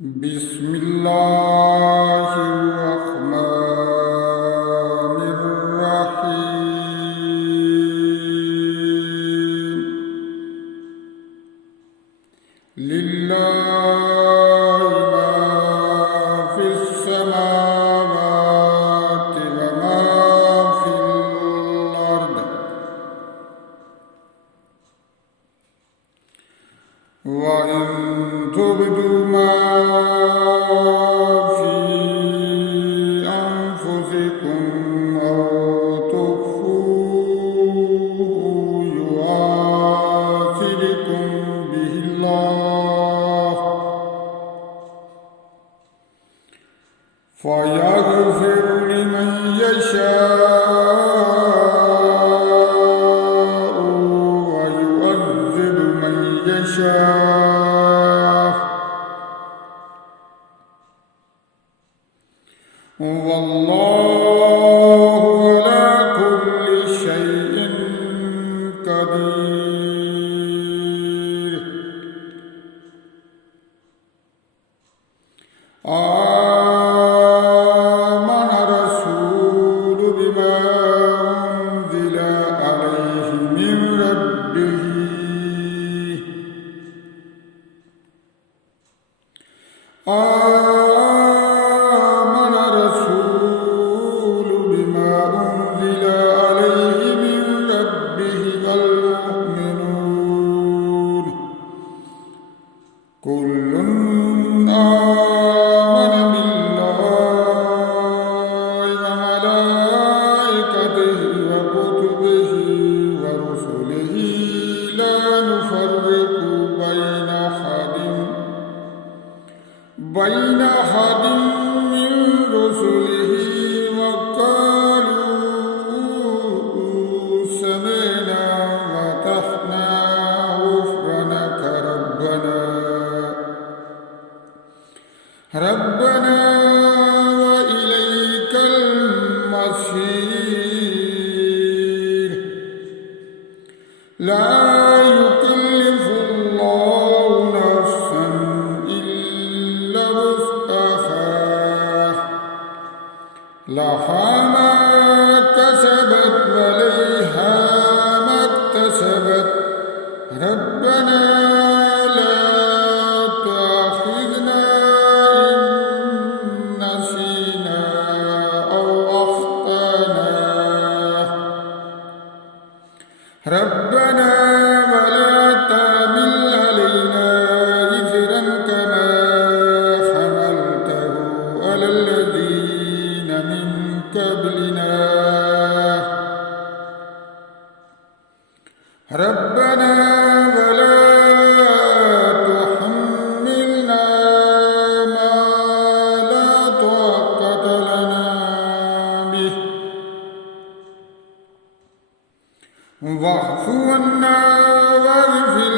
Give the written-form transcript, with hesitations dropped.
بسم الله الرحمن الرحيم لله ما في السماوات وما في الأرض وإن تبدوا ما في أنفسكم أو تخفوه يحاسبكم به الله فيغفر لمن يشاء ويعذب من يشاء والله على كل شيء قدير آمن الرسول بما أنزل عليه من ربه آمن الرسول بما أنزل عليه من ربه والمؤمنون كل آمن بالله وملائكته وكتبه ورسله لا نفرق بين أحد من رسله وقالوا سمعنا وأطعنا غفرانك ربنا وإليك المصير لا يكلف الله نفسا إلا وسعها لها ما كسبت وعليها ما اكتسبت ربنا لا تؤاخذنا إن نسينا أو أخطأنا ربنا ولا تحمل علينا إصرا كما حملته على الذين من قبلنا ربنا ولا تحملنا ما لا طاقة لنا به واعف عنا واغفر